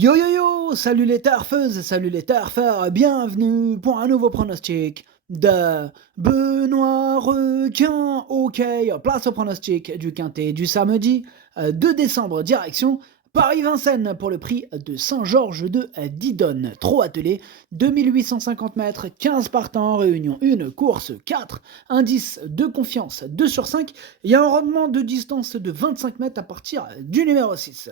Yo yo yo, salut les tarfeuses, salut les tarfeurs, bienvenue pour un nouveau pronostic de Benoît Requin. Ok, place au pronostic du quintet du samedi 2 décembre, direction Paris-Vincennes pour le prix de Saint-Georges de Didonne. Trop attelé, 2850 mètres, 15 partants, réunion 1, course 4, indice de confiance 2 sur 5. Il y a un rendement de distance de 25 mètres à partir du numéro 6.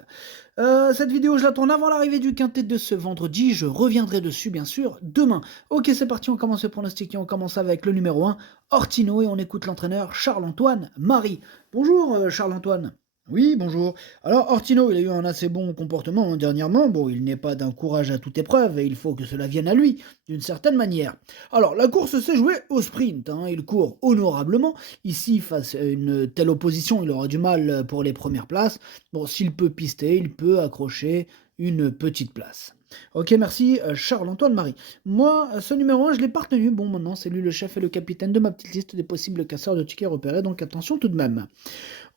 Cette vidéo, je la tourne avant l'arrivée du quintet de ce vendredi. Je reviendrai dessus, bien sûr, demain. Ok, c'est parti, on commence le pronostic et on commence avec le numéro 1, Ortino, et on écoute l'entraîneur Charles-Antoine Marie. Bonjour, Charles-Antoine. Oui, bonjour. Alors, Ortino, il a eu un assez bon comportement dernièrement. Bon, il n'est pas d'un courage à toute épreuve et il faut que cela vienne à lui, d'une certaine manière. Alors, la course s'est jouée au sprint. Il court honorablement. Ici, face à une telle opposition, il aura du mal pour les premières places. Bon, s'il peut pister, il peut accrocher une petite place. Ok, merci Charles-Antoine Marie. Moi, ce numéro 1, je l'ai pas retenu. Bon, maintenant, c'est lui le chef et le capitaine de ma petite liste des possibles casseurs de tickets repérés, donc attention tout de même.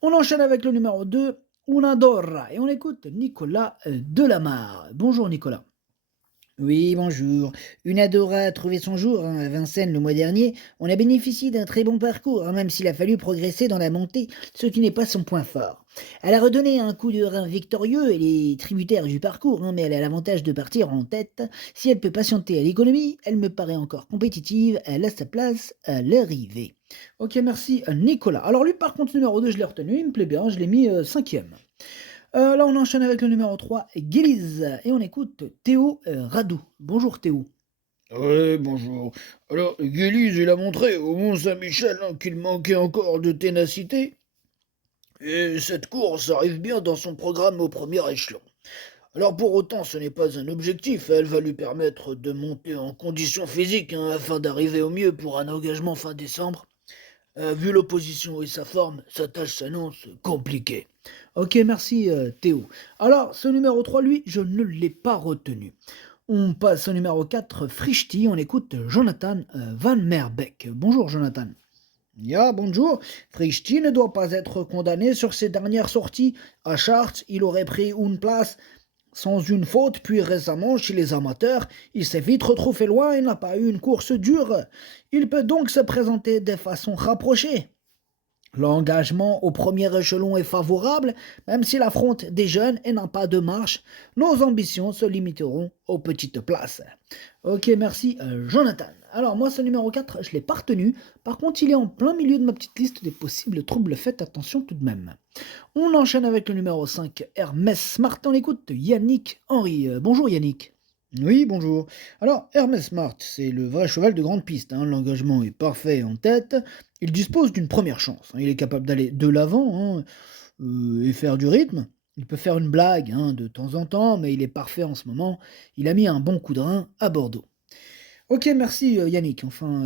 On enchaîne avec le numéro 2, Unadora, et on écoute Nicolas Delamarre. Bonjour Nicolas. Oui, bonjour. Une Adora a trouvé son jour à Vincennes le mois dernier. On a bénéficié d'un très bon parcours, même s'il a fallu progresser dans la montée, ce qui n'est pas son point fort. Elle a redonné un coup de rein victorieux, elle est tributaire du parcours, mais elle a l'avantage de partir en tête. Si elle peut patienter à l'économie, elle me paraît encore compétitive, elle a sa place à l'arrivée. Ok, merci Nicolas. Alors lui, par contre, numéro 2, je l'ai retenu, il me plaît bien, je l'ai mis 5e. Là, on enchaîne avec le numéro 3, Guélise, et on écoute Théo Radou. Bonjour Théo. Oui, bonjour. Alors, Guélise, il a montré au Mont-Saint-Michel qu'il manquait encore de ténacité. Et cette course arrive bien dans son programme au premier échelon. Alors pour autant, ce n'est pas un objectif, elle va lui permettre de monter en condition physique afin d'arriver au mieux pour un engagement fin décembre. Vu l'opposition et sa forme, sa tâche s'annonce compliquée. Ok, merci Théo. Alors, ce numéro 3, lui, je ne l'ai pas retenu. On passe au numéro 4, Frischti, on écoute Jonathan Van Merbeek. Bonjour Jonathan. Ya, bonjour. Frischti ne doit pas être condamné sur ses dernières sorties. À Chartres, il aurait pris une place sans une faute, puis récemment, chez les amateurs, il s'est vite retrouvé loin et n'a pas eu une course dure. Il peut donc se présenter de façon rapprochée. L'engagement au premier échelon est favorable, même s'il affronte des jeunes et n'a pas de marche. Nos ambitions se limiteront aux petites places. Ok, merci Jonathan. Alors moi, ce numéro 4, je ne l'ai pas retenu. Par contre, il est en plein milieu de ma petite liste des possibles troubles. Faites attention tout de même. On enchaîne avec le numéro 5, Hermès Smart. On écoute Yannick Henry. Bonjour Yannick. Oui, bonjour. Alors, Hermès Smart, c'est le vrai cheval de grande piste. L'engagement est parfait en tête. Il dispose d'une première chance. Il est capable d'aller de l'avant et faire du rythme. Il peut faire une blague de temps en temps, mais il est parfait en ce moment. Il a mis un bon coup de rein à Bordeaux. Ok, merci Yannick. Enfin,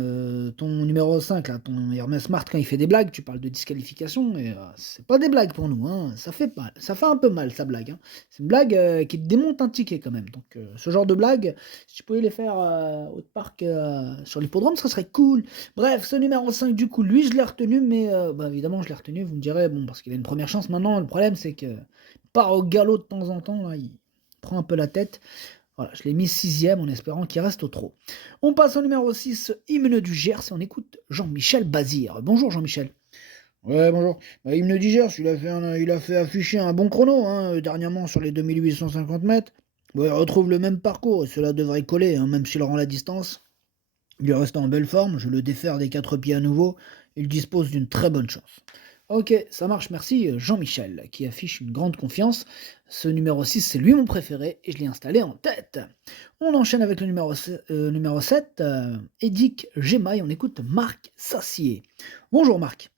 ton numéro 5, là, ton Hermès Smart, quand il fait des blagues, tu parles de disqualification, mais c'est pas des blagues pour nous. Ça fait mal. Ça fait un peu mal, sa blague. C'est une blague qui te démonte un ticket quand même. Donc, ce genre de blague, si tu pouvais les faire au parc sur l'hippodrome, ça serait cool. Bref, ce numéro 5, du coup, lui, je l'ai retenu, mais évidemment, je l'ai retenu. Vous me direz, bon, parce qu'il a une première chance maintenant. Le problème, c'est que part au galop de temps en temps, là, il prend un peu la tête. Voilà, je l'ai mis 6e en espérant qu'il reste au trot. On passe au numéro 6, Hymne du Gers, et on écoute Jean-Michel Bazir. Bonjour Jean-Michel. Ouais, bonjour. Hymne du Gers, il a fait afficher un bon chrono dernièrement sur les 2850 mètres. Bon, il retrouve le même parcours et cela devrait coller, même s'il rend la distance. Il reste en belle forme, je le défère des 4 pieds à nouveau. Il dispose d'une très bonne chance. Ok, ça marche, merci Jean-Michel, qui affiche une grande confiance. Ce numéro 6, c'est lui mon préféré, et je l'ai installé en tête. On enchaîne avec le numéro 7, Edic Gemma, et on écoute Marc Sassier. Bonjour Marc.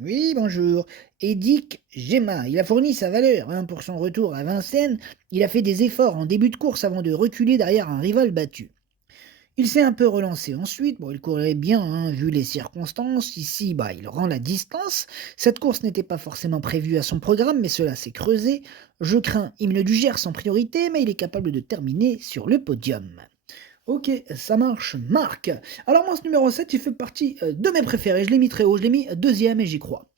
Oui, bonjour. Edic Gemma, il a fourni sa valeur pour son retour à Vincennes. Il a fait des efforts en début de course avant de reculer derrière un rival battu. Il s'est un peu relancé ensuite, il courait bien, vu les circonstances. Ici, il rend la distance. Cette course n'était pas forcément prévue à son programme, mais cela s'est creusé. Je crains Hymne du Gers en priorité, mais il est capable de terminer sur le podium. Ok, ça marche, Marc. Alors moi, ce numéro 7, il fait partie de mes préférés. Je l'ai mis très haut, je l'ai mis 2e et j'y crois.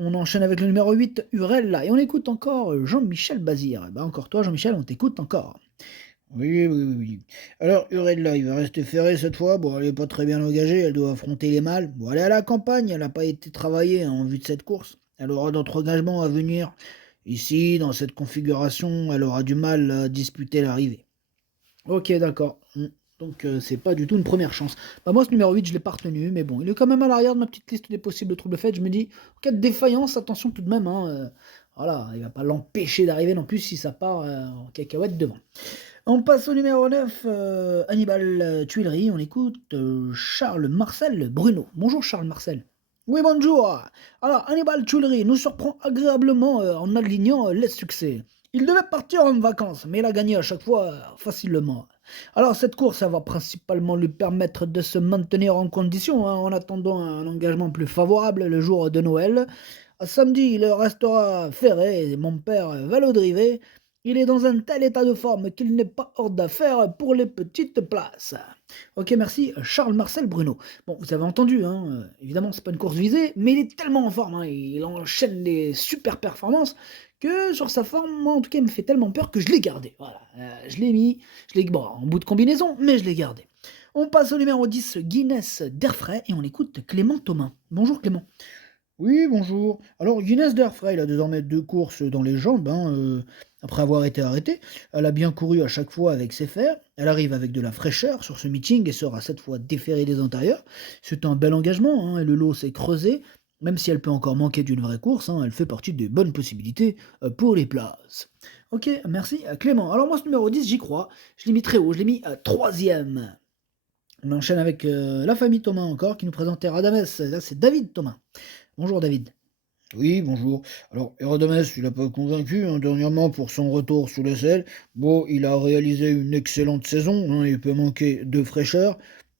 On enchaîne avec le numéro 8, Urella, et on écoute encore Jean-Michel Bazir. Encore toi, Jean-Michel, on t'écoute encore. Oui, oui, oui, oui. Alors, Urella, il va rester ferré cette fois. Bon, elle est pas très bien engagée, elle doit affronter les mâles. Bon, elle est à la campagne, elle n'a pas été travaillée en vue de cette course. Elle aura d'autres engagements à venir. Ici, dans cette configuration, elle aura du mal à disputer l'arrivée. Ok, d'accord. Donc c'est pas du tout une première chance. Bah moi ce numéro 8 je l'ai pas retenu, mais bon, il est quand même à l'arrière de ma petite liste des possibles troubles faits. Je me dis, en cas de défaillance, attention tout de même, hein, voilà, il va pas l'empêcher d'arriver non plus si ça part en cacahuète devant. On passe au numéro 9, Hannibal Tuileries, on écoute Charles Marcel Bruno. Bonjour Charles Marcel. Oui, bonjour. Alors, Hannibal Tuileries nous surprend agréablement en alignant les succès. Il devait partir en vacances, mais il a gagné à chaque fois facilement. Alors, cette course, elle va principalement lui permettre de se maintenir en condition en attendant un engagement plus favorable le jour de Noël. Samedi, il restera ferré et mon père va le driver. Il est dans un tel état de forme qu'il n'est pas hors d'affaire pour les petites places. Ok, merci Charles Marcel Bruno. Bon, vous avez entendu, hein, évidemment c'est pas une course visée, mais il est tellement en forme, hein, il enchaîne des super performances que sur sa forme, moi en tout cas il me fait tellement peur que je l'ai gardé. Voilà, je l'ai mis, bon, en bout de combinaison, mais je l'ai gardé. On passe au numéro 10, Guinness d'Airfray, et on écoute Clément Thomas. Bonjour Clément. Oui, bonjour. Alors, Guinness Derfray, il a désormais 2 courses dans les jambes, après avoir été arrêtée. Elle a bien couru à chaque fois avec ses fers. Elle arrive avec de la fraîcheur sur ce meeting et sera cette fois déférée des antérieurs. C'est un bel engagement, et le lot s'est creusé. Même si elle peut encore manquer d'une vraie course, elle fait partie des bonnes possibilités pour les places. Ok, merci Clément. Alors moi, ce numéro 10, j'y crois. Je l'ai mis très haut, je l'ai mis à troisième. On enchaîne avec la famille Thomas encore, qui nous présentait Radames. Là, c'est David Thomas. Bonjour David. Oui, bonjour. Alors, Hérodomès, il n'a pas convaincu, dernièrement pour son retour sous le sel. Bon, il a réalisé une excellente saison, il peut manquer de fraîcheur,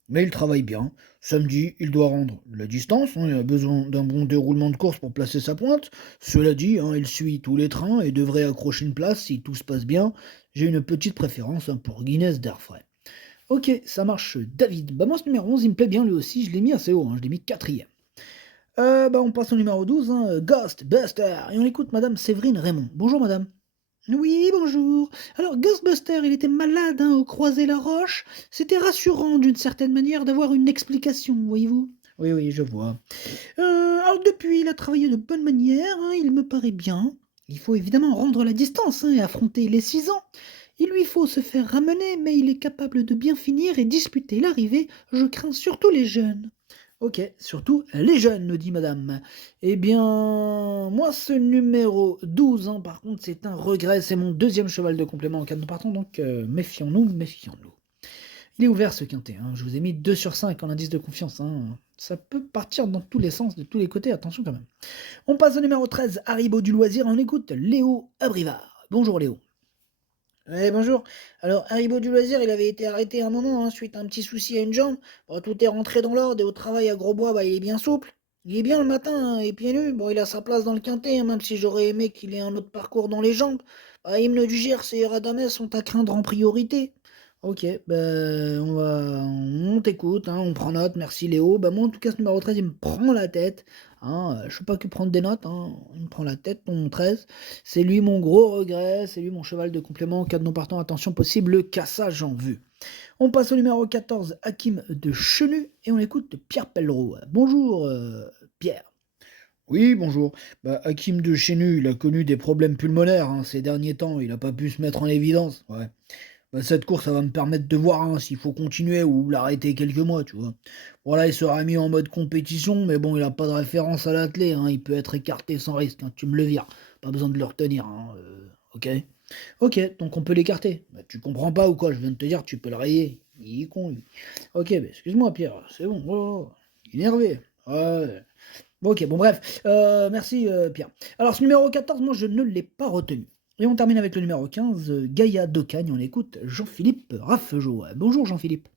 mais il travaille bien. Samedi, il doit rendre la distance, il a besoin d'un bon déroulement de course pour placer sa pointe. Cela dit, il suit tous les trains et devrait accrocher une place si tout se passe bien. J'ai une petite préférence pour Guinness d'Airfray. Ok, ça marche David. Bah moi ce numéro 11, il me plaît bien lui aussi, je l'ai mis assez haut, je l'ai mis quatrième. Bah on passe au numéro 12, Ghostbuster, et on écoute Madame Séverine Raymond. Bonjour Madame. Oui, bonjour. Alors Ghostbuster, il était malade au Croisé-la-Roche. C'était rassurant d'une certaine manière d'avoir une explication, voyez-vous. Oui, oui, je vois. Alors depuis, il a travaillé de bonne manière, il me paraît bien. Il faut évidemment rendre la distance et affronter les 6 ans. Il lui faut se faire ramener, mais il est capable de bien finir et disputer l'arrivée. Je crains surtout les jeunes. Ok, surtout les jeunes, nous dit madame. Eh bien, moi, ce numéro 12, par contre, c'est un regret. C'est mon deuxième cheval de complément en cas de partant, donc méfions-nous, méfions-nous. Il est ouvert ce quintet, je vous ai mis 2 sur 5 en indice de confiance. Ça peut partir dans tous les sens, de tous les côtés, attention quand même. On passe au numéro 13, Haribo du loisir, on écoute Léo Abrivard. Bonjour Léo. Ouais, bonjour. Alors, Haribo du loisir, il avait été arrêté un moment, suite à un petit souci à une jambe. Bon, tout est rentré dans l'ordre et au travail à Grosbois, il est bien souple. Il est bien le matin et pieds nus. Bon, il a sa place dans le quintet, même si j'aurais aimé qu'il ait un autre parcours dans les jambes. Hymne du Gers et Radames sont à craindre en priorité. Ok, on t'écoute, on prend note, merci Léo. Moi en tout cas ce numéro 13 il me prend la tête. Je sais pas que prendre des notes, il me prend la tête, ton 13. C'est lui mon gros regret, c'est lui mon cheval de complément. En cas de non partant, attention possible, le cassage en vue. On passe au numéro 14, Hakim de Chenu, et on écoute Pierre Pelleroux. Bonjour Pierre. Oui, bonjour. Hakim de Chenu, il a connu des problèmes pulmonaires ces derniers temps, il n'a pas pu se mettre en évidence. Ouais. Cette course, ça va me permettre de voir s'il faut continuer ou l'arrêter quelques mois, tu vois. Voilà, il sera mis en mode compétition, mais bon, il n'a pas de référence à l'athlète, il peut être écarté sans risque, tu me le vires. Pas besoin de le retenir, ok. Ok, donc on peut l'écarter. Tu comprends pas ou quoi? Je viens de te dire, tu peux le rayer. Il est con, lui. Ok, excuse-moi, Pierre, c'est bon. Oh, énervé. Ouais. Bon, ok, bon, bref. Merci, Pierre. Alors, ce numéro 14, moi, je ne l'ai pas retenu. Et on termine avec le numéro 15, Gaïa d'Ocagne. On écoute Jean-Philippe Raffegeau. Bonjour, Jean-Philippe.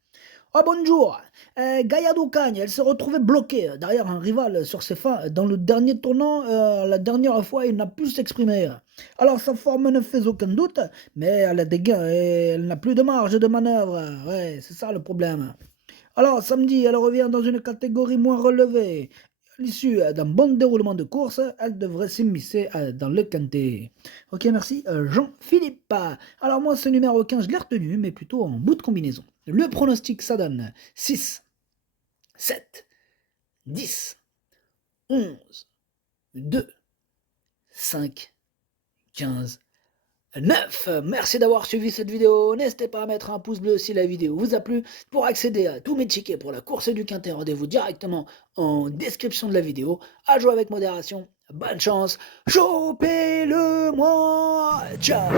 Ah bonjour. Gaïa d'Ocagne, elle s'est retrouvée bloquée derrière un rival sur ses fins. Dans le dernier tournant, la dernière fois, il n'a pu s'exprimer. Alors sa forme ne fait aucun doute, mais elle a des gains et elle n'a plus de marge de manœuvre. Ouais, c'est ça le problème. Alors samedi, elle revient dans une catégorie moins relevée. À l'issue d'un bon déroulement de course, elle devrait s'immiscer dans le quintet. Ok, merci. Jean-Philippe. Alors moi, ce numéro 15, je l'ai retenu, mais plutôt en bout de combinaison. Le pronostic, ça donne 6, 7, 10, 11, 2, 5, 15, 9. Merci d'avoir suivi cette vidéo. N'hésitez pas à mettre un pouce bleu si la vidéo vous a plu. Pour accéder à tous mes tickets pour la course du quintet, rendez-vous directement en description de la vidéo. À jouer avec modération. Bonne chance. Chopez-le moi. Ciao.